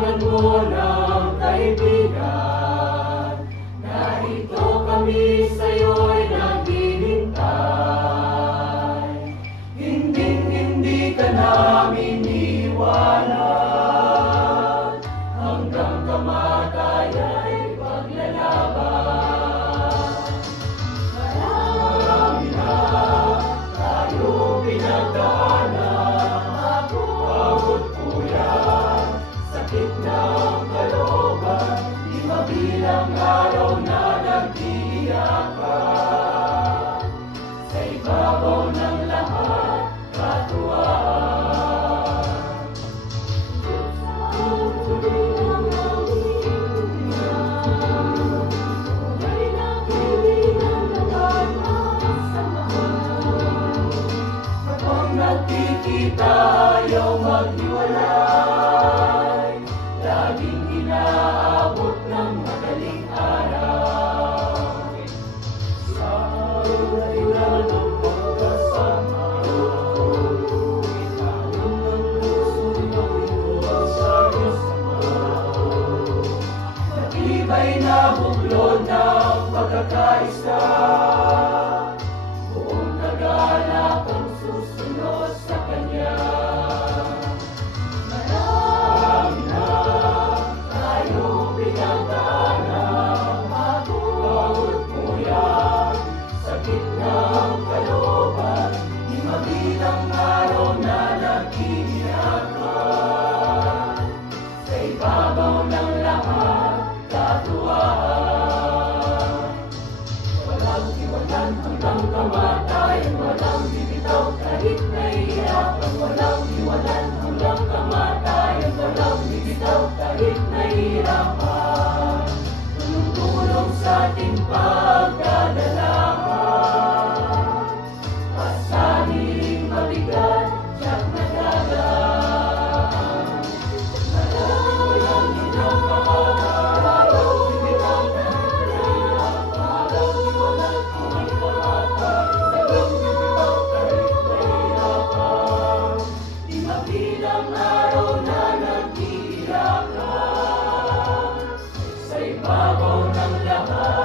tawagan mo ng kaibigan. Narito kami sa'yo'y naghihintay. Hindi ka namin iwanan, hanggang kamataya'y paglalaban. Marami na tayo pinagdaanan, pagod po yan, sakit ng kalooban, di mabilang araw na nag-iiyak ka. Sa ibabaw ng lahat, katuwaan. Tulong ng iyan, tunay na kaibigan na nagmamahal. Kapag nagkikita, ayaw maghiwalay, laging inaabot ng madaling araw. Sa araw-araw ng pagkasama, itanong ng puso ng ito sa Diyos Ama. Matibay na buklod ng pagkakaisa, buong kagalak ang susunod sa Kanya. Marami na tayo pinagdaanan, pagod po yan, sakit ng kalooban, di mabilang araw na nag-iiyak ka. Sa ibabaw ng lahat, katuwaan. Walang iwanan hanggang kamatayan, walang bibitaw kahit nahihirapan. Walang iwanan hanggang kamatayan, walang bibitaw kahit nahihirapan. Tulong sa ating pagdadalahan, pasaning mabigat, tiyak na dagat. Walang ilang araw, bibitaw na nahihirapan. Walang iwanan hanggang kamatayan, walang bibitaw kahit nahihirapan. Di mabilang araw na nag-iiyak ka. Sa ibabaw ng lahat,